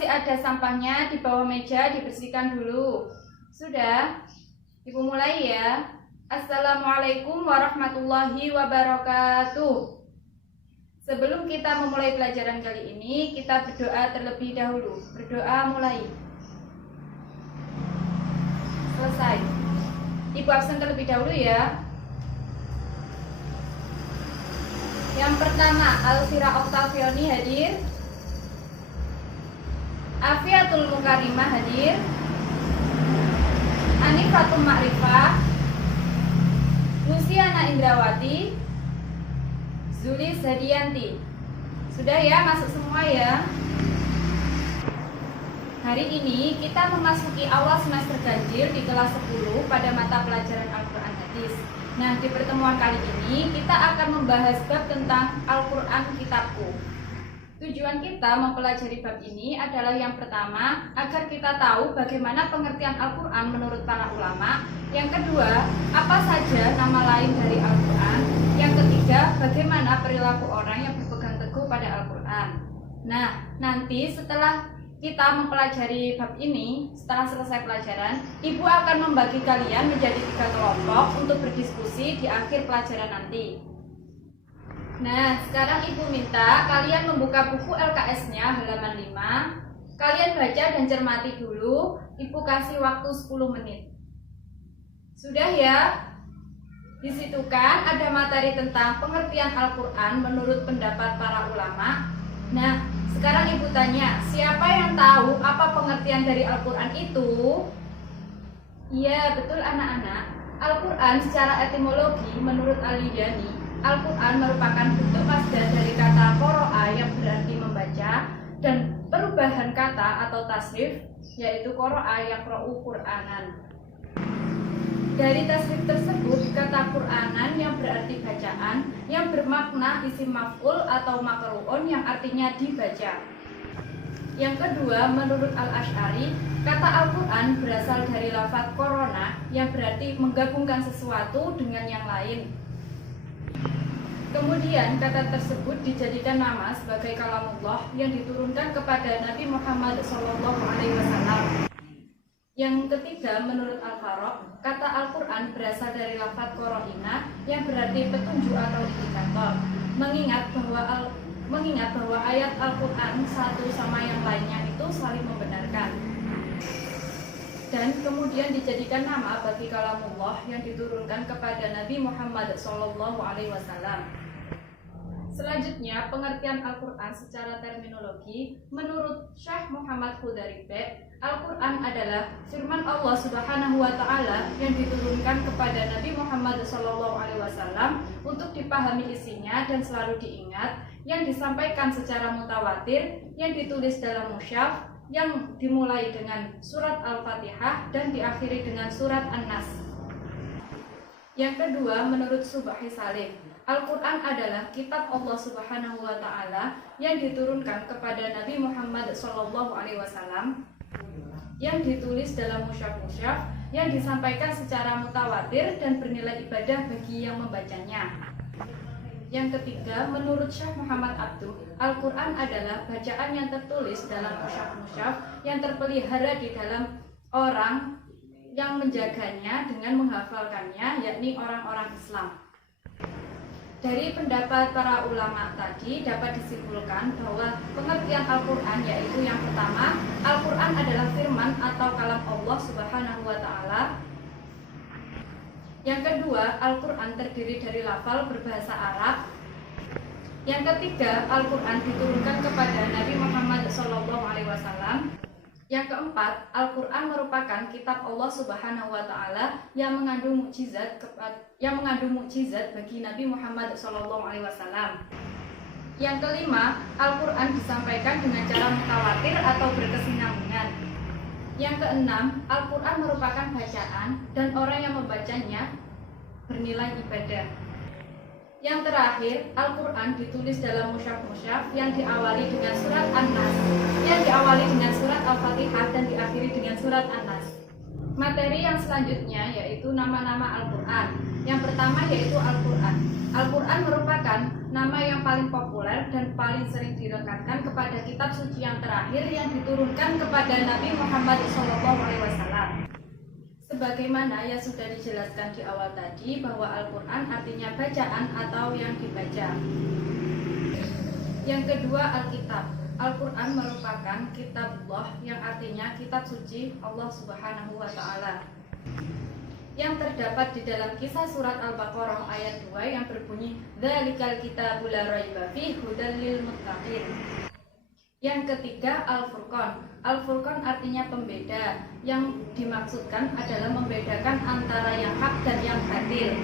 masih ada sampahnya di bawah meja, dibersihkan dulu. Sudah? Ibu mulai ya. Assalamualaikum warahmatullahi wabarakatuh. Sebelum kita memulai pelajaran kali ini, kita berdoa terlebih dahulu. Berdoa mulai. Selesai. Ibu absen terlebih dahulu ya. Yang pertama, Alfira Oktaviani hadir. Afiatul Mukarimah hadir. Anifatul Ma'rifah. Luciana Indrawati. Zulis Hadianti. Sudah ya, masuk semua ya. Hari ini kita memasuki awal semester ganjil di kelas 10 pada mata pelajaran Al-Quran Hadis. Nah, di pertemuan kali ini kita akan membahas bab tentang Al-Quran Kitabku. Tujuan kita mempelajari bab ini adalah yang pertama, agar kita tahu bagaimana pengertian Al-Quran menurut para ulama. Yang kedua, apa saja nama lain dari Al-Quran. Yang ketiga, bagaimana perilaku orang yang berpegang teguh pada Al-Quran. Nah, nanti setelah kita mempelajari bab ini, setelah selesai pelajaran, Ibu akan membagi kalian menjadi 3 kelompok untuk berdiskusi di akhir pelajaran nanti. Nah, sekarang Ibu minta kalian membuka buku LKS-nya halaman 5. Kalian baca dan cermati dulu. Ibu kasih waktu 10 menit. Sudah ya? Di situ kan ada materi tentang pengertian Al-Quran menurut pendapat para ulama. Nah, sekarang Ibu tanya, siapa yang tahu apa pengertian dari Al-Quran itu? Iya, betul anak-anak. Al-Quran secara etimologi menurut Al-Lidani, Al-Quran merupakan bentuk masdar dari kata qoro'a yang berarti membaca, dan perubahan kata atau tasrif yaitu qoro'a yaqra'u Qur'anan. Dari tasrif tersebut, kata Qur'anan yang berarti bacaan, yang bermakna isim maf'ul atau makru'un yang artinya dibaca. Yang kedua, menurut Al-Asy'ari, kata Al-Quran berasal dari lafaz korona yang berarti menggabungkan sesuatu dengan yang lain. Kemudian kata tersebut dijadikan nama sebagai kalamullah yang diturunkan kepada Nabi Muhammad SAW. Yang ketiga, menurut Al-Faroq, kata Al-Quran berasal dari lafaz qoro'ina yang berarti petunjuk atau indikator, mengingat bahwa ayat Al-Quran satu sama yang lainnya itu saling membenarkan. Dan kemudian dijadikan nama bagi kalamullah yang diturunkan kepada Nabi Muhammad SAW. Selanjutnya, pengertian Al-Quran secara terminologi. Menurut Syekh Muhammad Hudaribe, Al-Quran adalah firman Allah Subhanahu wa Ta'ala yang diturunkan kepada Nabi Muhammad SAW untuk dipahami isinya dan selalu diingat, yang disampaikan secara mutawatir, yang ditulis dalam mushaf, yang dimulai dengan surat Al-Fatihah dan diakhiri dengan surat An-Nas. Yang kedua, menurut Subhi Salim, Al-Quran adalah kitab Allah Subhanahu wa Ta'ala yang diturunkan kepada Nabi Muhammad SAW, yang ditulis dalam mushaf-mushaf, yang disampaikan secara mutawatir dan bernilai ibadah bagi yang membacanya. Yang ketiga, menurut Syekh Muhammad Abduh, Al-Quran adalah bacaan yang tertulis dalam mushaf-mushaf yang terpelihara di dalam orang yang menjaganya dengan menghafalkannya, yakni orang-orang Islam. Dari pendapat para ulama tadi dapat disimpulkan bahwa pengertian Al-Quran yaitu yang pertama, Al-Quran adalah firman atau kalam Allah Subhanahu wa Ta'ala. Yang kedua, Al-Quran terdiri dari lafal berbahasa Arab. Yang ketiga, Al-Quran diturunkan kepada Nabi Muhammad SAW. Yang keempat, Al-Quran merupakan kitab Allah Subhanahu wa Ta'ala yang mengandung mukjizat bagi Nabi Muhammad SAW. Yang kelima, Al-Quran disampaikan dengan cara mutawatir atau berkesinambungan. Yang keenam, Al-Quran merupakan bacaan dan orang yang membacanya bernilai ibadah. Yang terakhir, Al-Quran ditulis dalam mushaf-mushaf yang diawali dengan surat An-Nas, yang diawali dengan surat Al-Fatihah dan diakhiri dengan surat An-Nas. Materi yang selanjutnya yaitu nama-nama Al-Quran. Yang pertama yaitu Al-Quran. Al-Quran merupakan nama yang paling populer dan paling sering direkatkan kepada kitab suci yang terakhir yang diturunkan kepada Nabi Muhammad SAW. Sebagaimana yang sudah dijelaskan di awal tadi bahwa Al-Quran artinya bacaan atau yang dibaca. Yang kedua, Alkitab. Al-Quran merupakan kitabullah yang artinya kitab suci Allah Subhanahu wa Ta'ala, yang terdapat di dalam kisah surat Al-Baqarah ayat 2 yang berbunyi Dzalikal kitabul la raiba fihi hudal lil muttaqin. Yang ketiga, Al-Furqan. Al-Furqan artinya pembeda. Yang dimaksudkan adalah membedakan antara yang hak dan yang batil.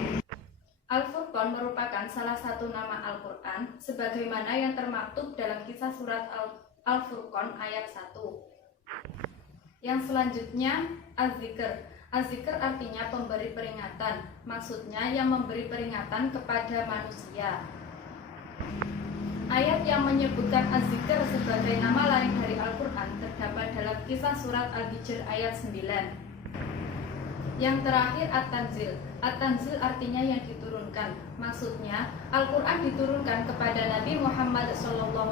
Al-Furqan merupakan salah satu nama Al-Quran sebagaimana yang termaktub dalam kisah surat Al-Furqan ayat 1. Yang selanjutnya, Az-Zikr. Az-Zikr artinya pemberi peringatan. Maksudnya yang memberi peringatan kepada manusia. Ayat yang menyebutkan Az-Zikr sebagai nama lain dari Al-Quran terdapat dalam kisah surat Al-Hijr ayat 9. Yang terakhir, At-Tanzil. At-Tanzil artinya yang diturunkan. Maksudnya Al-Quran diturunkan kepada Nabi Muhammad SAW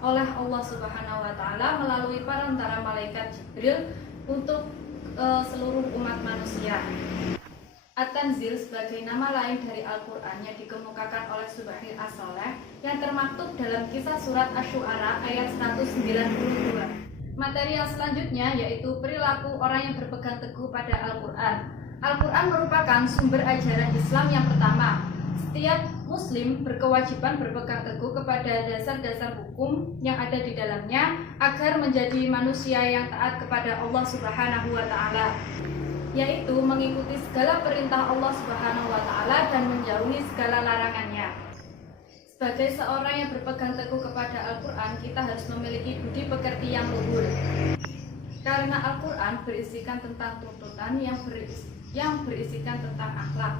oleh Allah Subhanahu wa Ta'ala melalui perantara malaikat Jibril untuk seluruh umat manusia. At-Tanzil sebagai nama lain dari Al-Quran yang dikemukakan oleh Subhahil As-Soleh yang termaktub dalam kisah surat Asy-Syu'ara ayat 192. Materi yang selanjutnya yaitu perilaku orang yang berpegang teguh pada Al-Quran. Al-Quran merupakan sumber ajaran Islam yang pertama. Setiap Muslim berkewajiban berpegang teguh kepada dasar-dasar hukum yang ada di dalamnya agar menjadi manusia yang taat kepada Allah Subhanahu wa Ta'ala, yaitu mengikuti segala perintah Allah Subhanahu wa Ta'ala dan menjauhi segala larangannya. Sebagai seorang yang berpegang teguh kepada Al-Quran, kita harus memiliki budi pekerti yang luhur. Karena Al-Quran berisikan tentang tuntutan yang berisikan tentang akhlak,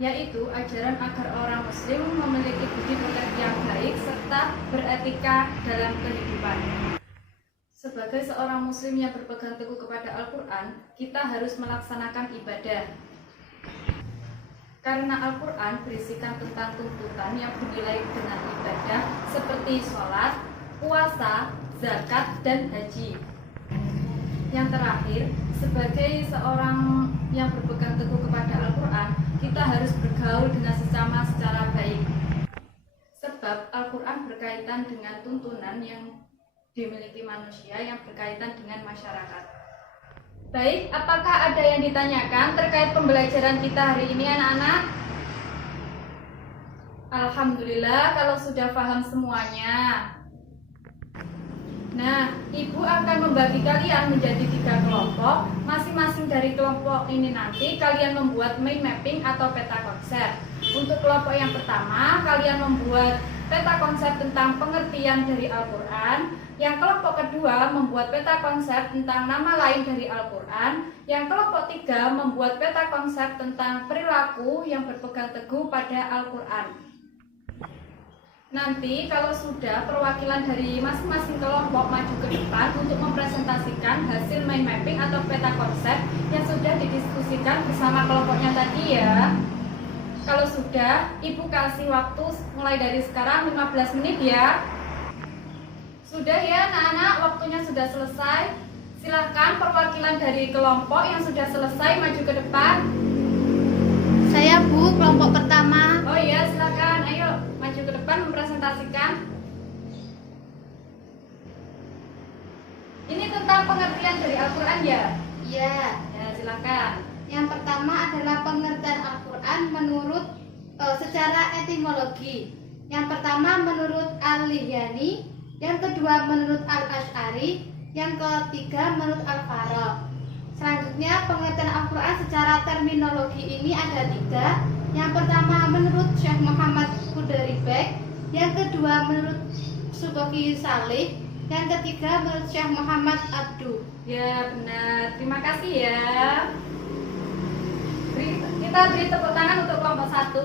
yaitu ajaran agar orang muslim memiliki budi pekerti yang baik serta beretika dalam kehidupan. Sebagai seorang muslim yang berpegang teguh kepada Al-Quran, kita harus melaksanakan ibadah. Karena Al-Quran berisikan tentang tuntutan yang bernilai dengan ibadah seperti sholat, puasa, zakat, dan haji. Yang terakhir, sebagai seorang yang berpegang teguh kepada Al-Quran, kita harus bergaul dengan sesama secara baik. Sebab Al-Quran berkaitan dengan tuntunan yang dimiliki manusia yang berkaitan dengan masyarakat. Baik, apakah ada yang ditanyakan terkait pembelajaran kita hari ini anak-anak? Alhamdulillah kalau sudah paham semuanya. Nah, Ibu akan membagi kalian menjadi 3 kelompok. Masing-masing dari kelompok ini nanti kalian membuat mind mapping atau peta konsep. Untuk kelompok yang pertama, kalian membuat peta konsep tentang pengertian dari Al-Quran. Yang kelompok kedua membuat peta konsep tentang nama lain dari Al-Quran. Yang kelompok 3 membuat peta konsep tentang perilaku yang berpegang teguh pada Al-Quran. Nanti kalau sudah, perwakilan dari masing-masing kelompok maju ke depan untuk mempresentasikan hasil mind mapping atau peta konsep yang sudah didiskusikan bersama kelompoknya tadi ya. Kalau sudah, Ibu kasih waktu mulai dari sekarang 15 menit ya. Sudah ya anak-anak, waktunya sudah selesai. Silahkan perwakilan dari kelompok yang sudah selesai maju ke depan. Saya Bu, kelompok pertama. Oh iya, silakan. Ayo maju ke depan mempresentasikan. Ini tentang pengertian dari Al-Quran ya? Iya. Ya, silakan. Yang pertama adalah pengertian Al-Quran menurut secara etimologi. Yang pertama menurut Al-Lihyani, yang kedua menurut Al-Asy'ari, yang ketiga menurut Al-Faraq. Selanjutnya pengertian Al-Quran secara terminologi ini ada 3. Yang pertama menurut Syekh Muhammad Qudaribek, yang kedua menurut Sukoki Salih, yang ketiga menurut Syekh Muhammad Abdu. Ya benar, terima kasih ya. Kita beri tepuk tangan untuk kelompok 1.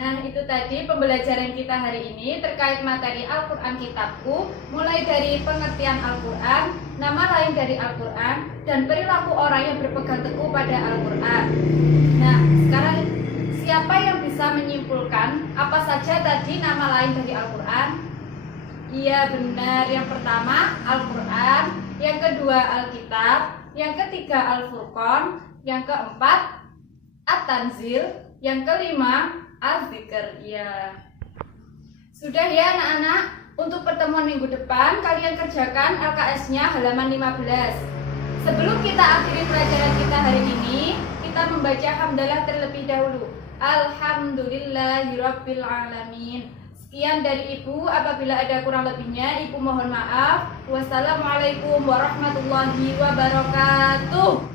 Nah, itu tadi pembelajaran kita hari ini terkait materi Al-Quran Kitabku, mulai dari pengertian Al-Quran, nama lain dari Al-Quran, dan perilaku orang yang berpegang teguh pada Al-Quran. Nah, sekarang siapa yang bisa menyimpulkan apa saja tadi nama lain dari Al-Quran? Iya, benar. Yang pertama Al-Quran, yang kedua Alkitab, yang ketiga Al-Furqan, yang keempat At-Tanzil, yang kelima Az-Zikr. Ya. Sudah ya anak-anak, untuk pertemuan minggu depan kalian kerjakan LKS-nya halaman 15. Sebelum kita akhiri pelajaran kita hari ini, kita membaca hamdalah terlebih dahulu. Alhamdulillahirabbil alamin. Sekian dari Ibu, apabila ada kurang lebihnya Ibu mohon maaf. Wassalamualaikum warahmatullahi wabarakatuh.